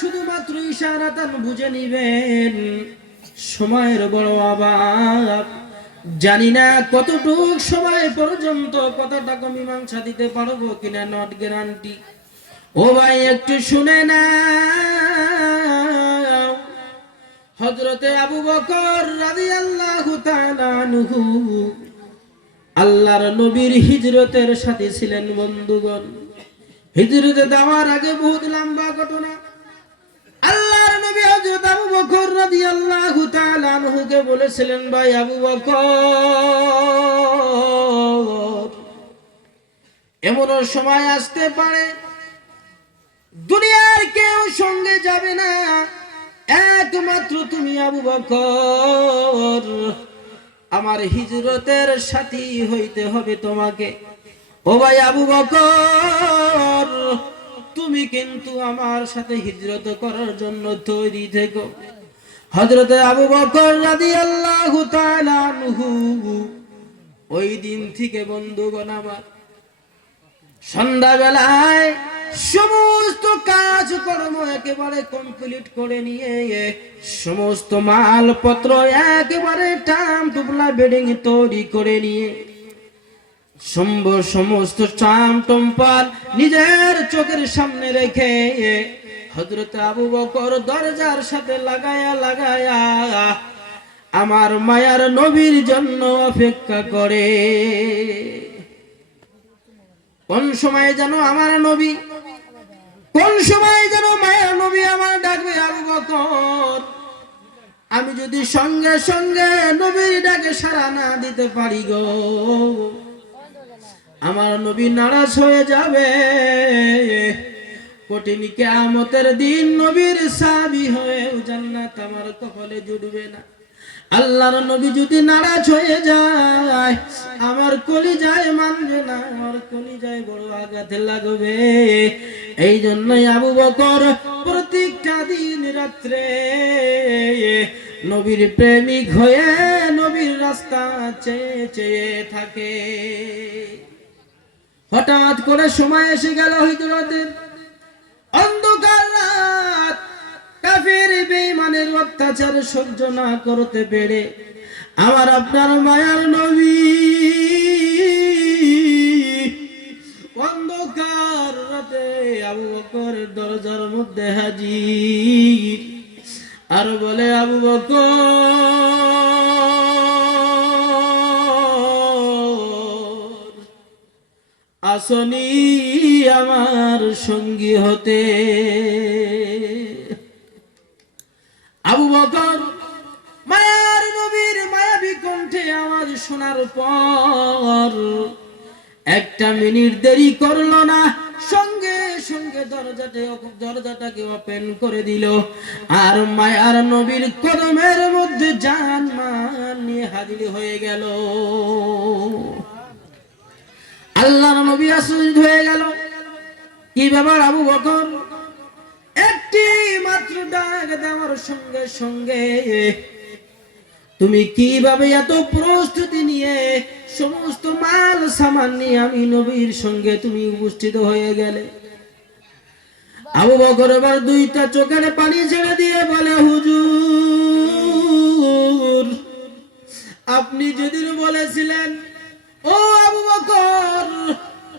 শুধুমাত্র ইশারাতান বুঝে নিবেন। সময়ের বড় অভাব, জানি না কতটুক সময় পর্যন্ত কথাটা মীমাংসা দিতে পারবো কিনা, নট গ্যারান্টি। ও ভাই একটু শুনে না, হযরতে আবু বকর রাদিয়াল্লাহু তাআলা আনহু আল্লাহর নবীর হিজরতের সাথে ছিলেন। বন্ধুগণ, হিজরতে যাওয়ার আগে বহুত লম্বা ঘটনা। আল্লাহর নবী হযরত আবু বকর রাদিয়াল্লাহু তাআলা আনহুকে বলেছিলেন, ভাই আবু বকর, এমন সময় আসতে পারে দুনিয়ার কেউ সঙ্গে যাবে না, একমাত্র তুমি আবু বকর। আমার হিজরতের সাথী হইতে হবে তোমাকে। ও ভাই আবু বকর, তুমি কিন্তু আমার সাথে হিজরত করার জন্য তৈরি থেকো। হযরতে আবু বকর রাদিয়াল্লাহু তাআলা আনহু ওই দিন থেকে বন্ধুগণ আমার সন্ধ্যাবেলায় সমস্ত কাজ কর্ম একেবারে কমপ্লিট করে নিয়ে সমস্ত মালপত্র একেবারে টাম টুপলা বেডিং তৈরি করে নিয়ে সমস্ত চাম টম্পাল নিজের চোখের সামনে রেখে হযরত আবু বকর দরজার সাথে লাগায়া লাগায়া আমার মায়ার নবীর জন্য অপেক্ষা করে। কোন সময় যেন আমার নবী, কোন সময় যেন মায়ার নবী আমার ডাকবে, আবু বকর। আমি যদি সঙ্গে সঙ্গে নবীর ডাকে সাড়া না দিতে পারি গো, আমার নবী নারাজ হয়ে যাবে। কঠিন কিয়ামতের দিন নবীর সাহাবী হয়ে জান্নাত আমার কপালে জুটবে না। আল্লাহর নবী যদি নারাজ হয়ে যায়, আমার কলিজায় মানবে না, আমার কলিজায় বড় আঘাত লাগবে। এই জন্যই আবু বকর প্রত্যেকটা দিন রাত্রে নবীর প্রেমিক হয়ে নবীর রাস্তা চেয়ে চেয়ে থাকে। হঠাৎ করে সময় এসে গেল হিজরতের। অন্ধকার রাত, কাফের বেঈমানের অত্যাচার সহ্য না করতে পেরে আমার আপনার মায়ার নবী অন্ধকার রাতে আবু বকরের দরজার মধ্যে হাজির, আর বলে, আবু বকর, আসনি আমার সঙ্গী হতে। আবু বকর মায়ার নবীর মায়াবী কণ্ঠে আওয়াজ শোনার পর একটা মিনিট দেরি করলো না, সঙ্গে সঙ্গে দরজাটাকে ওপেন করে দিল, আর মায়ার নবীর কদমের মধ্যে জান মান নিয়ে হাজির হয়ে গেল। আল্লাহর নবী আশ্চর্য হয়ে গেল, কি ব্যাপার আবু বকর? একটি মাত্র ডাক দেওয়ার সঙ্গে সঙ্গে তুমি কিভাবে এত প্রস্তুতি নিয়ে সমস্ত মাল সামান নিয়ে আমি নবীর সঙ্গে তুমি উপস্থিত হয়ে গেলে? আবু বকর এবার দুইটা চোখের পানি ছেড়ে দিয়ে বলে, হুজুর, আপনি যেদিন বলেছিলেন, ও আবু বকর,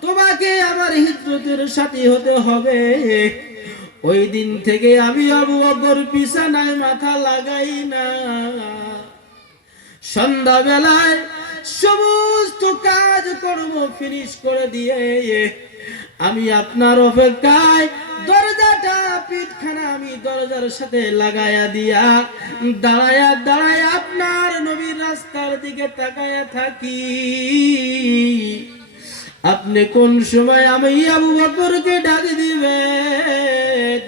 তোমাকে আমার হিজরতের সাথী হতে হবে, ওই দিন থেকে আমি আবু বকর বিছানায় মাথা লাগাই না। সন্ধ্যাবেলায় সমস্ত কাজ কর্ম ফিনিশ করে দিয়ে আমি আপনার অপেক্ষায় দরজাটা পিঠখানা আমি দরজার সাথে লাগায়া দিয়া দাঁড়ায়া দাঁড়ায়া আপনার নবীর রাস্তার দিকে তাকায়া থাকি। আপনি কোন সময় আমি আবু বকরকে ডাক দিবেন,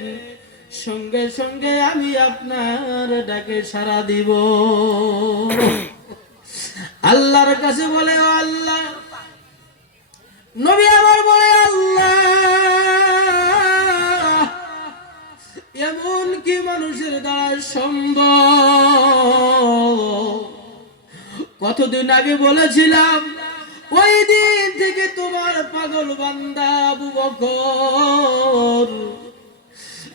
সঙ্গে সঙ্গে আমি আপনার ডাকে সাড়া দিব। আল্লাহর কাছে বলে, ও আল্লাহ, নবী আমার বলে, আল্লাহ, এমন কি মানুষের দ্বারা সম্ভব? কতদিন আগে বলেছিলাম, ওই দিন থেকে তোমার পাগল বান্দা আবু বকর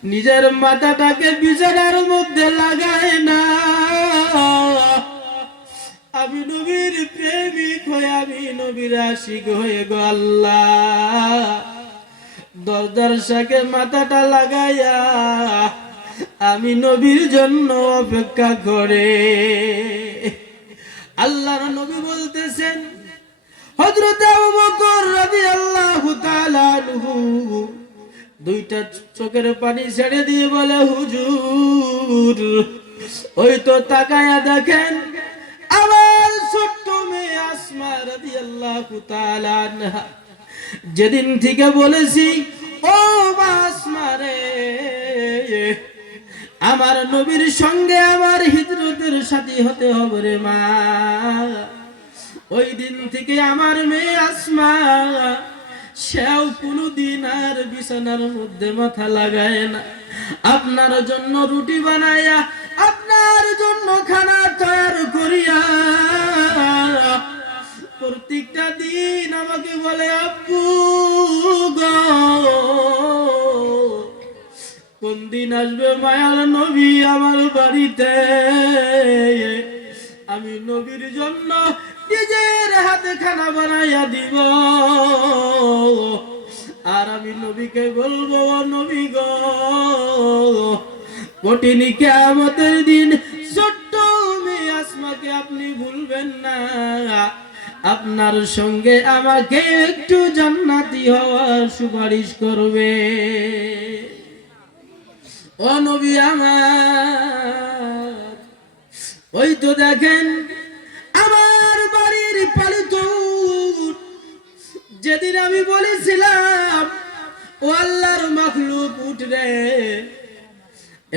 নিজের মাথাটাকে বিছানার মধ্যে লাগায় না। আমি নবীর প্রেমিক হয়ে, আমি নবীর আশিক হয়ে গো আল্লাহ, দরজার সাথে মাথাটা লাগাইয়া আমি নবীর জন্য অপেক্ষা করে। আল্লাহর নবী বলতেছেন, হযরত আবু বকর রাদিয়াল্লাহু তাআলা আনহু দুইটা চোখের পানি ছেড়ে দিয়ে বলে, হুজুর ওই তো তাকায়া দেখেন আমার ছোট্ট মেয়ে আসমা রাদিয়াল্লাহু তাআলা আনহা। যেদিন থেকে বলেছি ও মা আসমা রে, আমার নবীর সঙ্গে আমার হিজরতের সাথী হতে হবে রে মা, ওই দিন থেকে আমার মেয়ে আসমা সেও কোনদিন আর বিছানার মধ্যে মাথা লাগায় না। আপনার জন্য রুটি বানাইয়া, আপনার জন্য খানা তৈরি করিয়া প্রত্যেকটা দিন আমাকে বলে, আব্বু গো কোন দিন আসবে মায়ার নবী আমার বাড়িতে, আমি নবীর জন্য নিজের হাতে খানা বানাইয়া দিব, আর আমি নবীকে বলবো, নবী গো কঠিন কিয়ামতের দিন ছোট্ট মেয়ে আসমাকে আপনি ভুলবেন না, আপনার সঙ্গে আমাকে একটু জান্নাতি হওয়ার সুপারিশ করবে। ও নবী আমার, ওই তো দেখেন আমার বাড়ির পালিত উট, যেদিন আমি বলেছিলাম ও আল্লাহর মাখলুক উঠ রে,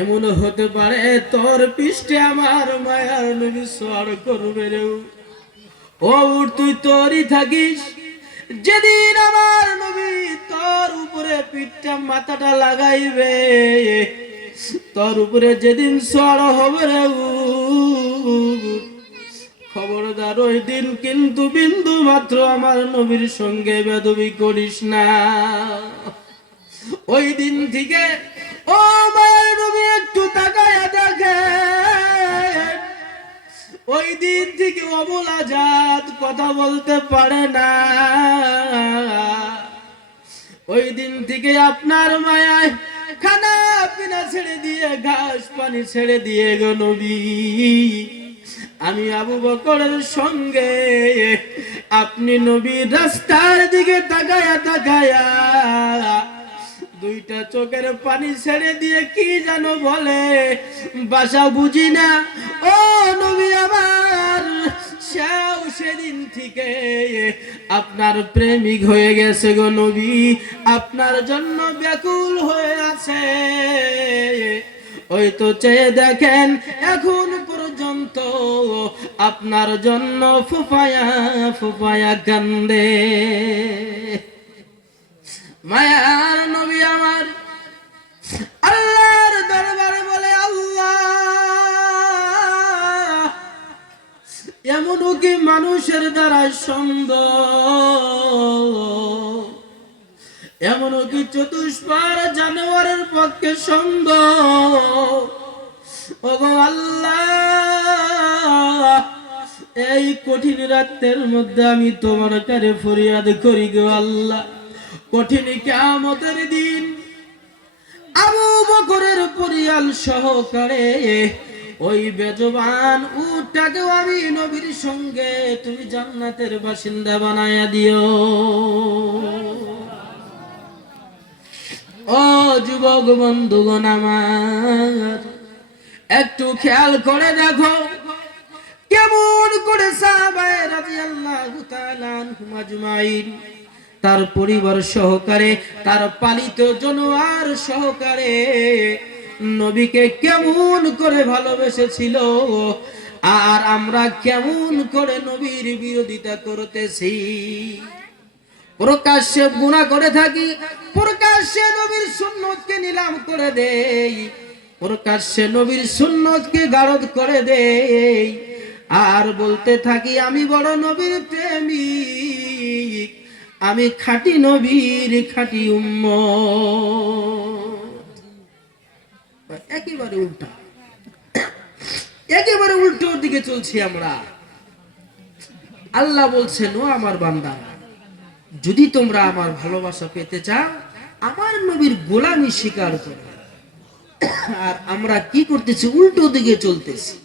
এমন হতে পারে তোর পৃষ্ঠে আমার মায়ার নবী সওয়ার করবে রে, ও উঠ তুই তোরই থাকিস, যেদিন আমার নবী তোর উপরে পিঠটা মাথাটা লাগাইবে, তোর উপরে যেদিন সওয়ার হবে রে উট, খবরদার ওই দিন কিন্তু বিন্দু মাত্র আমার নবীর সঙ্গে বেদবি করিস না। ওই দিন থেকে ও মায়ের নবী একটু তাকায়া দেখে, ওই দিন থেকে অবলা জাত কথা বলতে পারে না। ওই দিন থেকে আপনার মায়ায় খানা পিনা ছেড়ে দিয়ে, ঘাস পানি ছেড়ে দিয়ে গো নবী, আমি আবু বকরের সঙ্গে আপনি নবীর রাস্তার দিকে তাকায়া তাকায়া দুইটা চোখের পানি ছেড়ে দিয়ে কি জানো বলে, বাসা বুঝি না ও নবী আমার, সেদিন থেকে আপনার প্রেমিক হয়ে গেছে গো নবী, আপনার জন্য ব্যাকুল হয়ে আছে। ওই তো চেয়ে দেখেন এখন পর্যন্ত আপনার জন্য ফুফায়া ফুফায়া কান্দে। মায়ার নবী আমার আল্লাহর দরবারে বলে, আল্লাহ এমনও কি মানুষের দ্বারা সম্ভব, এমনও কি চতুষ্পার জানোয়ারের পক্ষে সম্ভব, ওগো আল্লাহ এই কঠিন রাতের মধ্যে আমি তোমার কাছে ফরিয়াদ করি গো আল্লাহ, কঠিন কিয়ামতের দিন আবু বকরের পরিয়াল সহকারে ওই বেজবান উটটাকেও আমি নবীর সঙ্গে তুমি জান্নাতের বাসিন্দা বানায়া দিও। ও যুবক বন্ধুগণ আমার, একটু খেয়াল করে দেখো কেমন করে সাহাবায়ে রাদিয়াল্লাহু তাআলা আনহুম আজমাইন তার পরিবার সহকারে, তার পালিত জানোয়ার সহকারে নবীকে কেমন করে ভালোবেসেছিল, আর আমরা কেমন করে নবীর বিরোধিতা করতেছি। প্রকাশ্যে গুনাহ করে থাকি, প্রকাশ্যে নবীর সুন্নতকে নিলাম করে দেই, প্রকাশ্যে নবীর সুন্নতকে গারদ করে দেই, আর বলতে থাকি আমি বড় নবীর প্রেমিক, আমি খাঁটি নবীর খাঁটি উম্মত। একেবারে উল্টা, একেবারে উল্টোর দিকে চলছি আমরা। আল্লাহ বলছেন, ও আমার বান্দা, যদি তোমরা আমার ভালোবাসা পেতে চাও, আমার নবীর গোলামি স্বীকার করো। আর আমরা কি করতেছি? উল্টো দিকে চলতেছি।